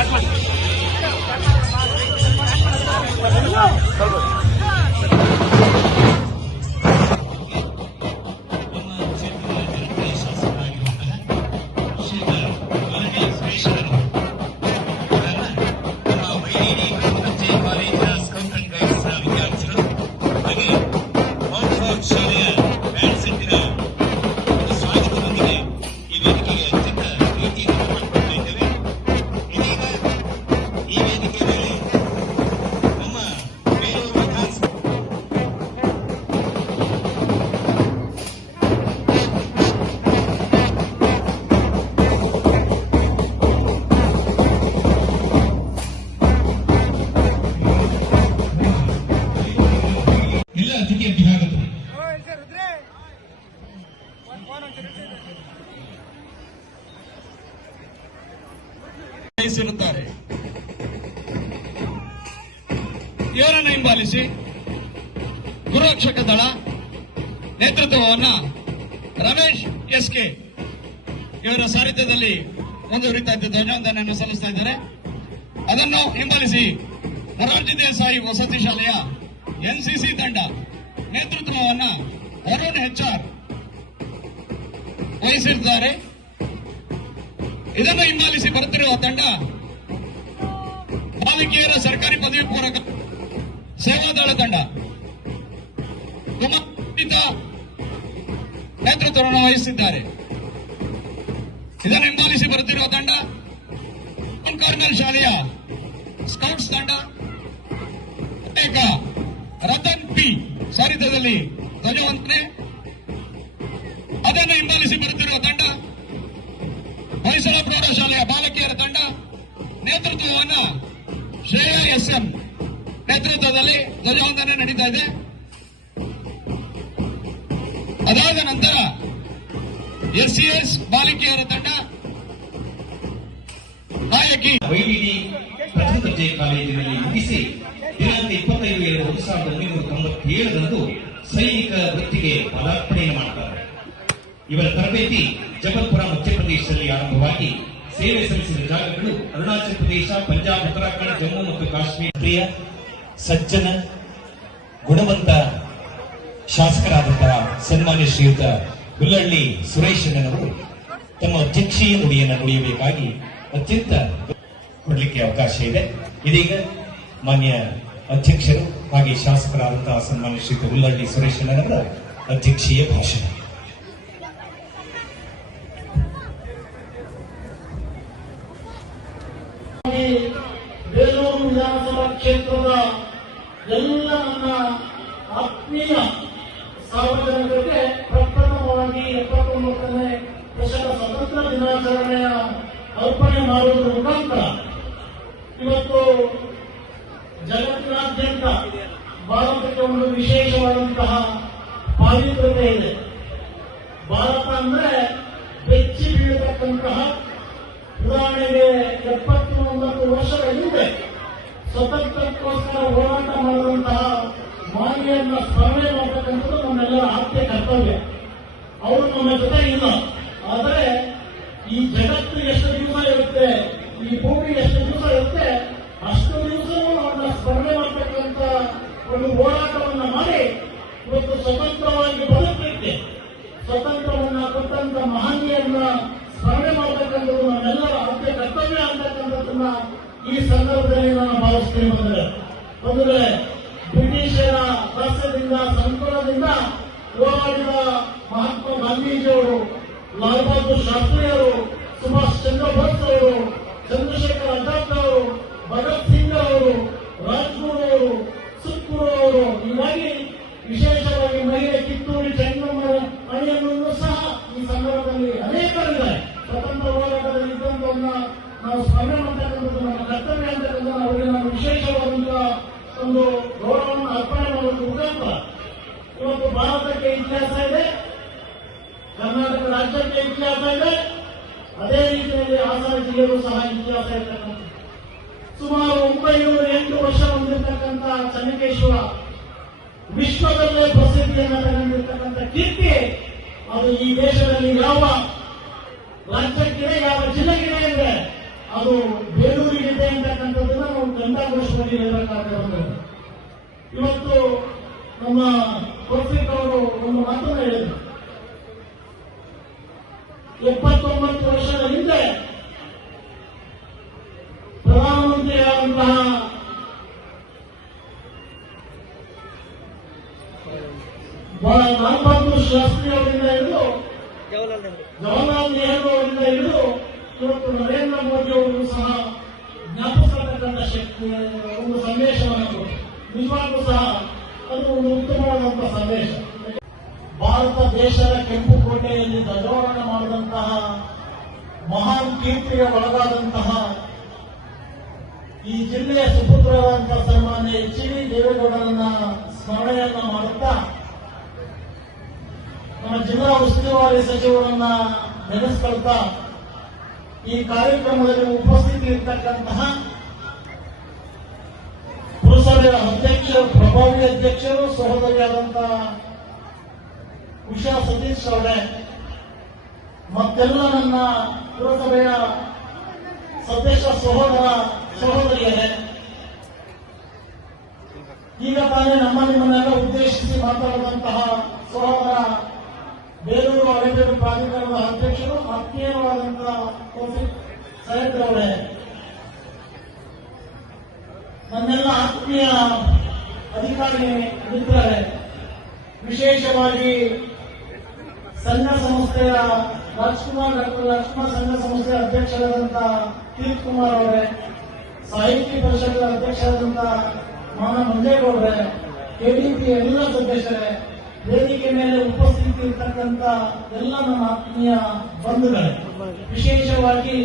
that one. ವಹಿಸಿರುತ್ತಾರೆ ಇವರನ್ನು ಹಿಂಬಾಲಿಸಿ ಗುರುರಕ್ಷಕ ದಳ ನೇತೃತ್ವವನ್ನ ರಮೇಶ್ ಎಸ್ ಕೆ ಇವರ ಸಾರಥ್ಯದಲ್ಲಿ ಮುಂದುವರಿತಾ ಇದ್ದ ಧ್ವಜವಂದನೆಯನ್ನು ಸಲ್ಲಿಸ್ತಾ ಇದ್ದಾರೆ. ಅದನ್ನು ಹಿಂಬಾಲಿಸಿ ಮೊರಾರ್ಜಿ ದೇಸಾಯಿ ವಸತಿ ಶಾಲೆಯ ಎನ್ಸಿಸಿ ತಂಡ ನೇತೃತ್ವವನ್ನ ಅರುಣ್ ಹೆಚ್ಆರ್ ವಹಿಸಿದ್ದಾರೆ ಇದನ್ನು ಹಿಂಬಾಲಿಸಿ ಬರುತ್ತಿರುವ ತಂಡ ಬಾಲಕಿಯರ ಸರ್ಕಾರಿ ಪದವಿ ಪೂರಕ ಸೇವಾದಳ ತಂಡ. ನೇತೃತ್ವವನ್ನು ವಹಿಸಿದ್ದಾರೆ. ಇದನ್ನು ಹಿಂಬಾಲಿಸಿ ಬರುತ್ತಿರುವ ತಂಡ ಕಾರ್ನಲ್ ಶಾಲೆಯ ಸ್ಕೌಟ್ಸ್ ತಂಡ. ರತನ್ ಪಿ ಸಾರಿಧ್ಯದಲ್ಲಿ ಧ್ವಜವಂತನೆ. ಅದನ್ನು ಹಿಂಬಾಲಿಸಿ ಬರುತ್ತಿರುವ ತಂಡ, ಮೈಸೂರು ಪ್ರೌಢಶಾಲೆಯ ಬಾಲಕಿಯರ ತಂಡ, ನೇತೃತ್ವವನ್ನು ಶ್ರೇಯಾ ಎಸ್ ಎಂ ನೇತೃತ್ವದಲ್ಲಿ ಧ್ವಜವಂದನೆ ನಡೀತಾ ಇದೆ. ಅದಾದ ನಂತರ ಎಸ್ ಸಿ ಎಸ್ ಬಾಲಕಿಯರ ತಂಡ, ನಾಯಕಿ ಕಾಲೇಜಿನಲ್ಲಿ ಮುಗಿಸಿ ದಿನಾಂಕ ಇಪ್ಪತ್ತೈದು ಒಂದು ಸಾವಿರದ ಒಂಬೈನೂರ ತೊಂಬತ್ತೇಳರಂದು ಸೈನಿಕ ವೃತ್ತಿಗೆ ಪದಾರ್ಪಣೆ ಮಾಡ್ತಾರೆ. ಇವರ ತರಬೇತಿ ಜಬಲ್ಪುರ ಮಧ್ಯಪ್ರದೇಶದಲ್ಲಿ ಆರಂಭವಾಗಿ ಸೇವೆ ಸಲ್ಲಿಸಿದ ಜಾಗಗಳು ಅರುಣಾಚಲ ಪ್ರದೇಶ, ಪಂಜಾಬ್, ಉತ್ತರಾಖಂಡ್, ಜಮ್ಮು ಮತ್ತು ಕಾಶ್ಮೀರ. ಪ್ರಿಯ ಸಜ್ಜನ, ಗುಣವಂತ ಶಾಸಕರಾದಂತಹ ಸನ್ಮಾನ್ಯ ಶ್ರೀಯುತ ಹುಲ್ಲಳ್ಳಿ ಸುರೇಶಣ್ಣನವರು ತಮ್ಮ ಅಧ್ಯಕ್ಷೀಯ ನುಡಿಯನ್ನು ನುಡಿಯಬೇಕಾಗಿ ಅತ್ಯಂತ ಕೊಡಲಿಕ್ಕೆ ಅವಕಾಶ ಇದೆ. ಇದೀಗ ಮಾನ್ಯ ಅಧ್ಯಕ್ಷರು ಹಾಗೆ ಶಾಸಕರಾದಂತಹ ಸನ್ಮಾನ್ಯ ಶ್ರೀಯುತ ಹುಲ್ಲಳ್ಳಿ ಸುರೇಶಣ್ಣನವರ ಅಧ್ಯಕ್ಷೀಯ ಭಾಷಣ. ಆತ್ಮೀಯ ಸಾರ್ವಜನಿಕರಿಗೆ ಪ್ರಪ್ರಥಮವಾಗಿ ಎಪ್ಪತ್ತೊಂಬತ್ತನೇ ದಶಕ ಸ್ವತಂತ್ರ ದಿನಾಚರಣೆಯ ಅರ್ಪಣೆ ಮಾಡುವುದರ ಮುಖಾಂತರ ಇವತ್ತು ಜಗತ್ತಿನಾದ್ಯಂತ ಭಾರತಕ್ಕೆ ಒಂದು ವಿಶೇಷವಾದಂತಹ ಪಾವಿತ್ರತೆ ಇದೆ. ಭಾರತ ಅಂದ್ರೆ ಬೆಚ್ಚಿ ಬೀಳತಕ್ಕಂತಹ ಉದಾಹರಣೆಗೆ ಎಪ್ಪತ್ತು ಒಂಬತ್ತು ವರ್ಷಗಳ ಹಿಂದೆ ಸ್ವತಂತ್ರಕ್ಕೋಸ್ಕರ ಹೋರಾಟ ಮಾಡಿದಂತಹ ಮಾನ್ಯರನ್ನ ಸ್ಮರಣೆ ಮಾಡತಕ್ಕಂಥದ್ದು ನಮ್ಮೆಲ್ಲರ ಆದ್ಯ ಕರ್ತವ್ಯ. ಅವರು ನಮ್ಮ ಜೊತೆ ಇಲ್ಲ. ಆದರೆ ಈ ಜಗತ್ತು ಎಷ್ಟು ದಿವಸ ಇರುತ್ತೆ, ಈ ಭೂಮಿ ಎಷ್ಟು ದಿವಸ ಇರುತ್ತೆ, ಅಷ್ಟು ದಿವಸವೂ ಅವನ್ನ ಸ್ಮರಣೆ ಮಾಡ್ತಕ್ಕಂಥ ಒಂದು ಹೋರಾಟವನ್ನ ಮಾಡಿ ಇವತ್ತು ಸ್ವತಂತ್ರವಾಗಿ ಬದುಕಲಿಕ್ಕೆ, ಸ್ವತಂತ್ರವನ್ನ ಕೊಟ್ಟಂತ ಮಹನೀಯರನ್ನ ಸ್ಮರಣೆ ಮಾಡತಕ್ಕಂಥದ್ದು ನಮ್ಮೆಲ್ಲರ ಆದ್ಯ ಕರ್ತವ್ಯ ಅಂತಕ್ಕಂಥದ್ದನ್ನ ಈ ಸಂದರ್ಭದಲ್ಲಿ ನಾನು ಭಾವಿಸ್ತೇನೆ ಬಂದರೆ ಬಂದರೆ ಬ್ರಿಟಿಷರ ದಾಸ್ಯದಿಂದ ಸಂಕುಲದಿಂದ ಹೋರಾಡಿದ ಮಹಾತ್ಮ ಗಾಂಧೀಜಿಯವರು, ಲಾಲ್ ಬಹದ್ದೂರ್ ಶಾಸ್ತ್ರಿಯವರು ಸುಭಾಷ್ ಚಂದ್ರ ಬೋಸ್ ಅವರು, ಚಂದ್ರಶೇಖರ್ ಆಜಾದ್ ಅವರು, ಭಗತ್ ಸಿಂಗ್ ಅವರು, ರಾಜ್ಗುರು ಅವರು ಸುಖ್ಗುರು ಅವರು, ಹೀಗಾಗಿ ವಿಶೇಷವಾಗಿ ಮಹಿಳೆ ಕಿತ್ತೂರಿ ಚೆನ್ನಮ್ಮ ಅಣಿಯನ್ನು ಸಹ ಈ ಸಂದರ್ಭದಲ್ಲಿ ಅನೇಕರಿದ್ದಾರೆ. ಸ್ವತಂತ್ರ ಹೋರಾಟದಲ್ಲಿ ಇದ್ದಂತ ನಾವು ಸ್ಮರಣೆ ಮಾಡ್ತಕ್ಕಂಥದ್ದು ನಮ್ಮ ಕರ್ತವ್ಯ ಅಂತಕ್ಕಂಥ ಅವರಿಗೆ ನಾವು ವಿಶೇಷವಾದಂತಹ ಒಂದು ಗೌರವವನ್ನು ಅರ್ಪಣೆ ಮಾಡುವ ಮುಖಾಂತರ ಇವತ್ತು ಭಾರತಕ್ಕೆ ಇತಿಹಾಸ ಇದೆ, ಕರ್ನಾಟಕ ರಾಜ್ಯಕ್ಕೆ ಇತಿಹಾಸ ಇದೆ. ಅದೇ ರೀತಿಯಲ್ಲಿ ಹಾಸನ ಜಿಲ್ಲೆಗೂ ಸಹ ಇತಿಹಾಸ ಇರ್ತಕ್ಕಂಥ ಸುಮಾರು ಒಂಬೈನೂರ ಎಂಟು ವರ್ಷ ಹೊಂದಿರತಕ್ಕಂಥ ಚನ್ನಕೇಶ್ವರ ವಿಶ್ವದಲ್ಲೇ ಪ್ರಸಿದ್ಧಿಯನ್ನು ತಗೊಂಡಿರ್ತಕ್ಕಂಥ ಕೀರ್ತಿ ಅದು ಈ ದೇಶದಲ್ಲಿ ಯಾವ ರಾಜ್ಯಕ್ಕಿದೆ, ಯಾವ ಜಿಲ್ಲೆಗಿದೆ ಅಂದ್ರೆ ಅದು ಬೇಲೂರಿಗಿದೆ ಅಂತಕ್ಕಂಥದ್ದನ್ನ ನಾವು ಗಂಟಾಘೋಷವಾಗಿ ಹೇಳಬೇಕಾಗಿರೋದು ಇವತ್ತು ನಮ್ಮ ಕೋರ್ಸಿಕ್ ಅವರು ಒಂದು ಮಾತನ್ನ ಹೇಳಿದರು. ಎಪ್ಪತ್ತೊಂಬತ್ತು ವರ್ಷದ ಹಿಂದೆ ಪ್ರಧಾನಮಂತ್ರಿಯಾದಂತಹ ಲಾಲ್ ಬಹದ್ದೂರ್ ಶಾಸ್ತ್ರಿ ಅವರಿಂದ ಹಿಡಿದು ಜವಾಹರ್ಲಾಲ್ ನೆಹರು ಅವರಿಂದ ಹಿಡಿದು ಇವತ್ತು ನರೇಂದ್ರ ಮೋದಿ ಅವರು ಸಹ ಜ್ಞಾಪಿಸತಕ್ಕಂಥ ಒಂದು ಸಂದೇಶವನ್ನು ಕೊಟ್ಟು ಸಹ ಅದು ಒಂದು ಉತ್ತಮವಾದಂತಹ ಸಂದೇಶ ಭಾರತ ದೇಶದ ಕೆಂಪು ಕೋಟೆಯಲ್ಲಿ ಧ್ವಜಾರೋಹಣ ಮಾಡಿದಂತಹ ಮಹಾನ್ ಕೀರ್ತಿಗೆ ಒಳಗಾದಂತಹ ಈ ಜಿಲ್ಲೆಯ ಸುಪುತ್ರರಾದಂತಹ ಸನ್ಮಾನ್ಯ ಎಚ್ ಡಿ ದೇವೇಗೌಡರನ್ನ ಸ್ಮರಣೆಯನ್ನ ಮಾಡುತ್ತಾ ನಮ್ಮ ಜಿಲ್ಲಾ ಉಸ್ತುವಾರಿ ಸಚಿವರನ್ನ ನೆನೆಸ್ಕೊಳ್ತಾ ಈ ಕಾರ್ಯಕ್ರಮದಲ್ಲಿ ಉಪಸ್ಥಿತಿ ಇರ್ತಕ್ಕಂತಹ ಪುರಸಭೆಯ ಅಧ್ಯಕ್ಷರು ಪ್ರಭಾವಿ ಅಧ್ಯಕ್ಷರು ಸಹೋದರಿಯಾದಂತಹ ಉಷಾ ಸತೀಶ್ ಅವರೇ, ಮತ್ತೆಲ್ಲ ನನ್ನ ಪುರಸಭೆಯ ಸದಸ್ಯ ಸಹೋದರ ಸಹೋದರಿಯರೇ, ಈಗ ತಾನೇ ನಮ್ಮ ನಿಮ್ಮನ್ನೆಲ್ಲ ಉದ್ದೇಶಿಸಿ ಮಾತಾಡಿದಂತಹ ಸಹೋದರ ಬೇಲೂರು ಅಲೆಬೇರು ಪ್ರಾಧಿಕಾರದ ಅಧ್ಯಕ್ಷರು ಆತ್ಮೀಯವಾದಂತಹ ಅವರೇ. ನನ್ನೆಲ್ಲ ಆತ್ಮೀಯ ಅಧಿಕಾರಿ ಮಿತ್ರರೇ ವಿಶೇಷವಾಗಿ ಸಂಘ ಸಂಸ್ಥೆಯ ರಾಜ್ಕುಮಾರ್, ಡಾಕ್ಟರ್ ರಾಜ್ಕುಮಾರ್ ಸಂಘ ಸಂಸ್ಥೆಯ ಅಧ್ಯಕ್ಷರಾದಂತಹ ತೀರ್ಥ್ ಕುಮಾರ್ ಅವರೇ, ಸಾಹಿತ್ಯ ಪರಿಷತ್ನ ಅಧ್ಯಕ್ಷರಾದಂತಹ ಮಾನ ಮಂಜೇಗೌಡ್ರೆ ಕೆಡಿಪಿ ಎಲ್ಲ ಸದಸ್ಯರೇ, ವೇದಿಕೆ ಮೇಲೆ ಉಪಸ್ಥಿತಿ ಇರ್ತಕ್ಕಂಥ ಎಲ್ಲ ನಮ್ಮ ಆತ್ಮೀಯ ಬಂಧುಗಳೇ. ವಿಶೇಷವಾಗಿ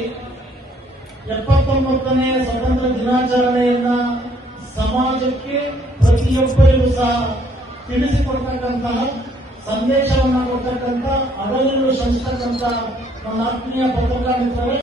ಎಪ್ಪತ್ತೊಂಬತ್ತನೇ ಸ್ವತಂತ್ರ ದಿನಾಚರಣೆಯನ್ನ ಸಮಾಜಕ್ಕೆ ಪ್ರತಿಯೊಬ್ಬರಿಗೂ ಸಹ ತಿಳಿಸಿಕೊಡ್ತಕ್ಕಂತಹ ಸಂದೇಶವನ್ನ ಕೊಡ್ತಕ್ಕಂಥ ಅದರಲ್ಲೂ ಶ್ರಮಿಸತಕ್ಕಂತ ನನ್ನ ಆತ್ಮೀಯ ಪತ್ರಕರ್ತರ.